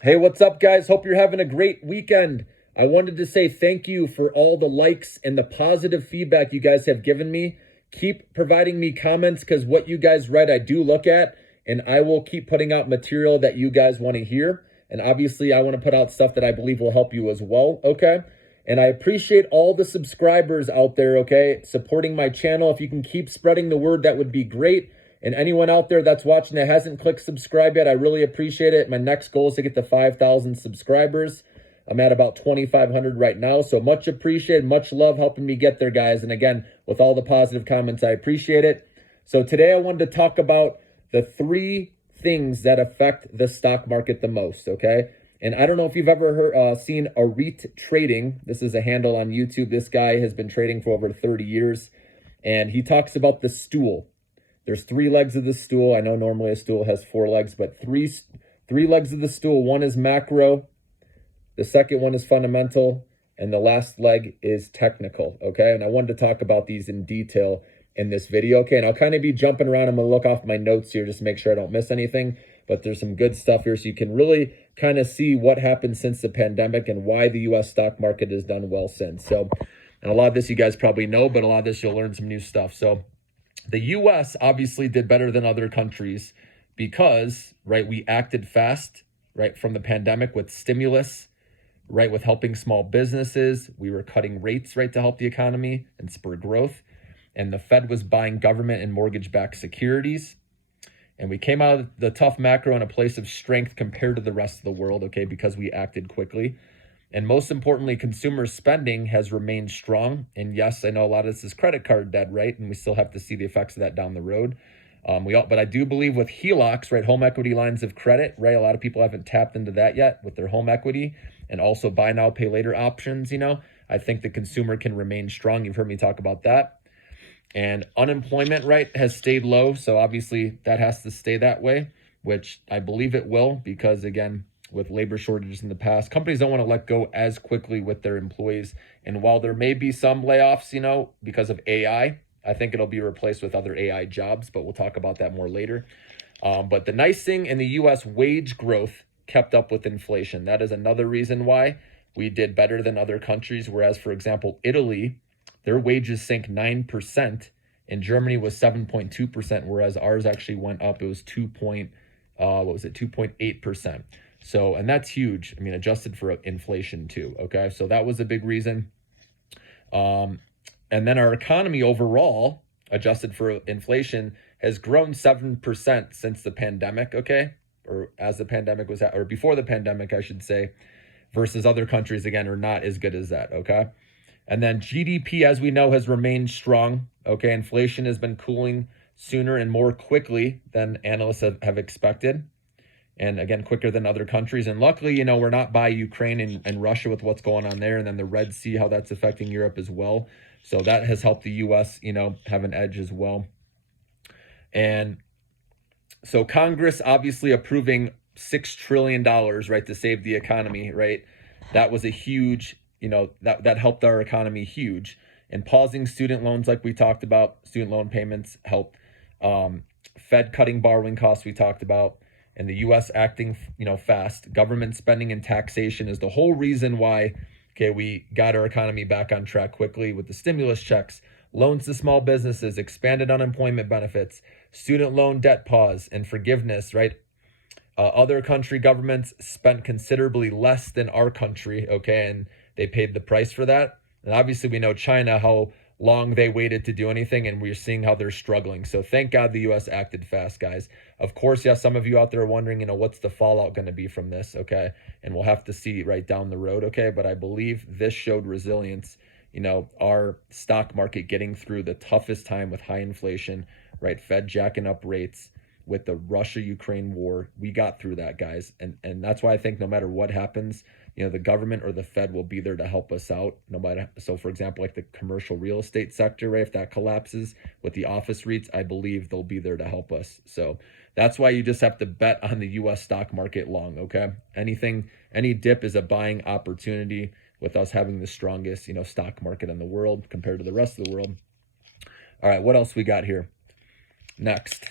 Hey, what's up, guys? Hope you're having a great weekend. I wanted to say thank you for all the likes and the positive feedback you guys have given me. Keep providing me comments because what you guys read, I do look at, and I will keep putting out material that you guys want to hear. And obviously, I want to put out stuff that I believe will help you as well, okay? And I appreciate all the subscribers out there, okay, supporting my channel. If you can keep spreading the word, that would be great. And anyone out there that's watching that hasn't clicked subscribe yet, I really appreciate it. My next goal is to get to 5,000 subscribers. I'm at about 2,500 right now. So much appreciated, much love helping me get there, guys. And again, with all the positive comments, I appreciate it. So today I wanted to talk about the 3 things that affect the stock market the most, okay? And I don't know if you've ever seen Arit Trading. This is a handle on YouTube. This guy has been trading for over 30 years. And he talks about the stool. There's 3 legs of the stool. I know normally a stool has 4 legs, but three legs of the stool. One is macro, the second one is fundamental, and the last leg is technical, okay? And I wanted to talk about these in detail in this video, okay? And I'll kind of be jumping around. I'm going to look off my notes here just to make sure I don't miss anything, but there's some good stuff here so you can really kind of see what happened since the pandemic and why the U.S. stock market has done well since. So, and a lot of this you guys probably know, but a lot of this you'll learn some new stuff. So, the U.S. obviously did better than other countries because, right, we acted fast, right, from the pandemic with stimulus, right, with helping small businesses. We were cutting rates, right, to help the economy and spur growth. And the Fed was buying government and mortgage-backed securities. And we came out of the tough macro in a place of strength compared to the rest of the world, okay, because we acted quickly. And most importantly, consumer spending has remained strong. And yes, I know a lot of this is credit card debt, right? And we still have to see the effects of that down the road. But I do believe with HELOCs, right, home equity lines of credit, right, a lot of people haven't tapped into that yet with their home equity, and also buy now, pay later options. I think the consumer can remain strong. You've heard me talk about that. And unemployment, right, has stayed low. So obviously that has to stay that way, which I believe it will, because again, with labor shortages in the past, companies don't want to let go as quickly with their employees. And while there may be some layoffs, because of AI, I think it'll be replaced with other AI jobs, but we'll talk about that more later. But the nice thing in the U.S., wage growth kept up with inflation. That is another reason why we did better than other countries. Whereas, for example, Italy, their wages sank 9%, and Germany was 7.2%, whereas ours actually went up. It was 2.8%. So, and that's huge. I mean, adjusted for inflation too. Okay. So that was a big reason. And then our economy overall, adjusted for inflation, has grown 7% since the pandemic. Okay. Or as the pandemic was or before the pandemic, I should say, versus other countries, again, are not as good as that. Okay. And then GDP, as we know, has remained strong. Okay. Inflation has been cooling sooner and more quickly than analysts have expected. And again, quicker than other countries. And luckily, we're not by Ukraine and Russia with what's going on there. And then the Red Sea, how that's affecting Europe as well. So that has helped the U.S., have an edge as well. And so Congress obviously approving $6 trillion, right, to save the economy, right? That was a huge, that helped our economy huge. And pausing student loans, like we talked about, student loan payments helped. Fed cutting borrowing costs, we talked about. And the U.S. acting, fast. Government spending and taxation is the whole reason why, okay, we got our economy back on track quickly with the stimulus checks, loans to small businesses, expanded unemployment benefits, student loan debt pause and forgiveness, right? Other country governments spent considerably less than our country, okay, and they paid the price for that. And obviously we know China, how long they waited to do anything, and we're seeing how they're struggling. So thank God the U.S. acted fast, guys. Of course, yes, some of you out there are wondering, what's the fallout going to be from this, okay? And we'll have to see right down the road, okay? But I believe this showed resilience, our stock market getting through the toughest time with high inflation, right? Fed jacking up rates with the Russia-Ukraine war. We got through that, guys. And that's why I think no matter what happens, the government or the Fed will be there to help us out. No matter, so for example, like the commercial real estate sector, right? If that collapses with the office REITs, I believe they'll be there to help us. So that's why you just have to bet on the U.S. stock market long, okay? Any dip is a buying opportunity with us having the strongest, stock market in the world compared to the rest of the world. All right, what else we got here? Next.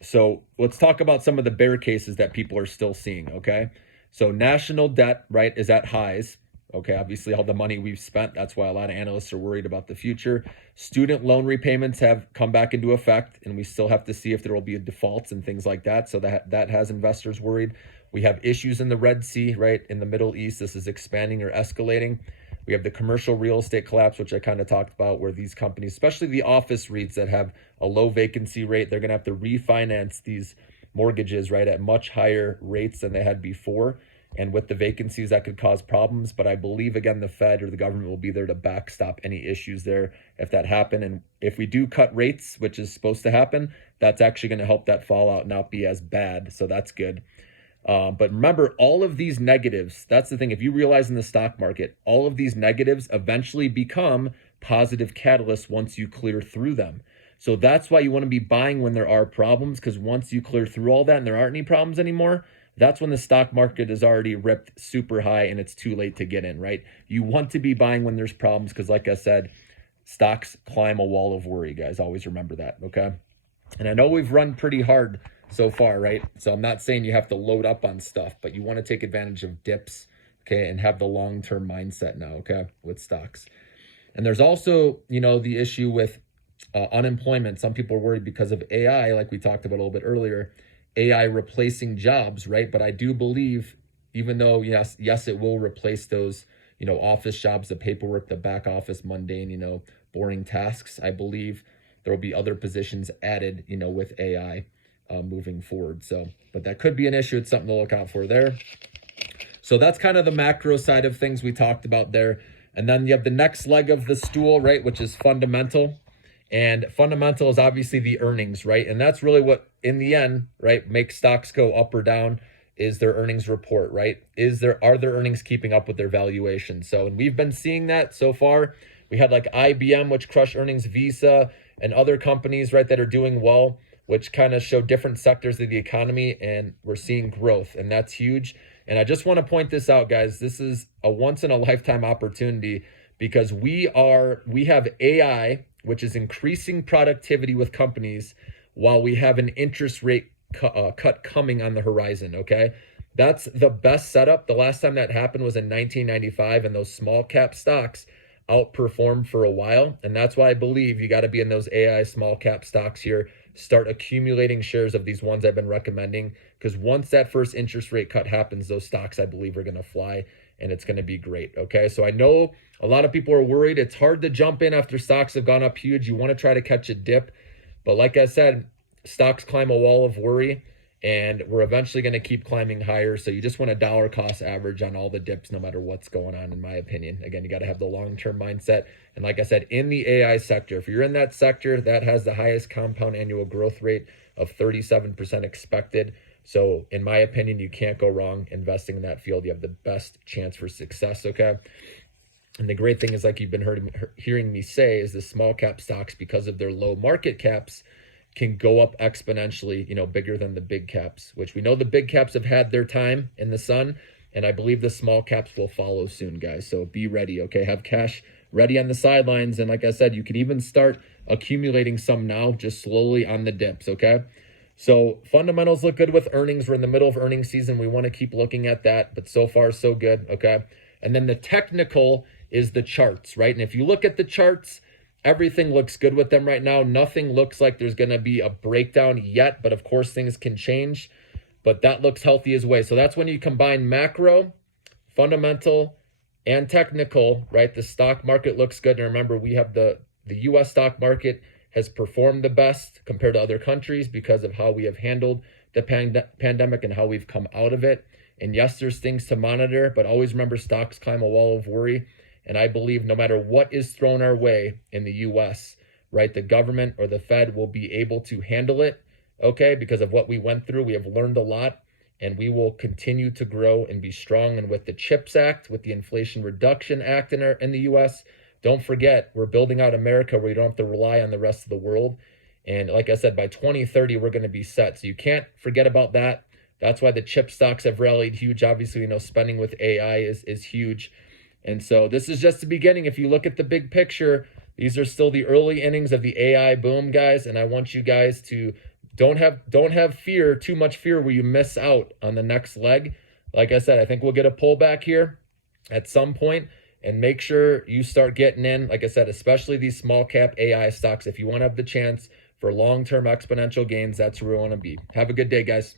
So let's talk about some of the bear cases that people are still seeing, okay? So national debt, right, is at highs. Okay, obviously all the money we've spent, that's why a lot of analysts are worried about the future. Student loan repayments have come back into effect, and we still have to see if there will be defaults and things like that. So that has investors worried. We have issues in the Red Sea, right, in the Middle East. This is expanding or escalating. We have the commercial real estate collapse, which I kind of talked about, where these companies, especially the office REITs that have a low vacancy rate, they're going to have to refinance these mortgages, right, at much higher rates than they had before. And with the vacancies, that could cause problems. But I believe, again, the Fed or the government will be there to backstop any issues there if that happen. And if we do cut rates, which is supposed to happen, that's actually going to help that fallout not be as bad. So that's good. But remember, all of these negatives, that's the thing. If you realize in the stock market, all of these negatives eventually become positive catalysts once you clear through them. So that's why you want to be buying when there are problems, because once you clear through all that and there aren't any problems anymore, that's when the stock market is already ripped super high and it's too late to get in, right? You want to be buying when there's problems because, like I said, stocks climb a wall of worry, guys. Always remember that, okay? And I know we've run pretty hard so far, right? So I'm not saying you have to load up on stuff, but you want to take advantage of dips, okay, and have the long-term mindset now, okay, with stocks. And there's also, the issue with unemployment. Some people are worried because of AI, like we talked about a little bit earlier, AI replacing jobs, right? But I do believe, even though, yes, it will replace those, office jobs, the paperwork, the back office, mundane, boring tasks, I believe there will be other positions added, with AI moving forward. So, but that could be an issue. It's something to look out for there. So that's kind of the macro side of things we talked about there. And then you have the next leg of the stool, right, which is fundamental. And fundamental is obviously the earnings, right? And that's really what, in the end, right, makes stocks go up or down, is their earnings report, right? Are their earnings keeping up with their valuation? So, and we've been seeing that so far. We had like IBM, which crushed earnings, Visa, and other companies, right, that are doing well, which kind of show different sectors of the economy, and we're seeing growth, and that's huge. And I just want to point this out, guys. This is a once in a lifetime opportunity because we have AI, which is increasing productivity with companies while we have an interest rate cut coming on the horizon, okay? That's the best setup. The last time that happened was in 1995, and those small cap stocks outperformed for a while. And that's why I believe you got to be in those AI small cap stocks here. Start accumulating shares of these ones I've been recommending, because once that first interest rate cut happens, those stocks, I believe, are going to fly, and it's going to be great. Okay, so I know a lot of people are worried. It's hard to jump in after stocks have gone up huge. You want to try to catch a dip, but like I said, stocks climb a wall of worry, and we're eventually going to keep climbing higher. So you just want a dollar cost average on all the dips, no matter what's going on, in my opinion. Again, you got to have the long-term mindset. And like I said, in the AI sector, if you're in that sector, that has the highest compound annual growth rate of 37% expected. So in my opinion, you can't go wrong investing in that field. You have the best chance for success, okay? And the great thing is, like you've been hearing me say, is the small cap stocks, because of their low market caps, can go up exponentially, bigger than the big caps, which we know the big caps have had their time in the sun. And I believe the small caps will follow soon, guys. So be ready, okay? Have cash ready on the sidelines. And like I said, you can even start accumulating some now, just slowly on the dips, okay? So fundamentals look good with earnings. We're in the middle of earnings season. We want to keep looking at that, but so far so good, okay? And then the technical is the charts, right? And if you look at the charts, everything looks good with them right now. Nothing looks like there's going to be a breakdown yet, but of course things can change, but that looks healthy as well. So that's when you combine macro, fundamental, and technical, right? The stock market looks good. And remember, we have the US stock market has performed the best compared to other countries because of how we have handled the pandemic and how we've come out of it. And yes, there's things to monitor, but always remember, stocks climb a wall of worry. And I believe no matter what is thrown our way in the US, right, the government or the Fed will be able to handle it, okay? Because of what we went through, we have learned a lot, and we will continue to grow and be strong. And with the CHIPS Act, with the Inflation Reduction Act in the US, don't forget, we're building out America where you don't have to rely on the rest of the world. And like I said, by 2030, we're going to be set. So you can't forget about that. That's why the chip stocks have rallied huge. Obviously, spending with AI is huge. And so this is just the beginning. If you look at the big picture, these are still the early innings of the AI boom, guys. And I want you guys to don't have fear, too much fear where you miss out on the next leg. Like I said, I think we'll get a pullback here at some point, and make sure you start getting in, like I said, especially these small cap AI stocks. If you want to have the chance for long-term exponential gains, that's where we want to be. Have a good day, guys.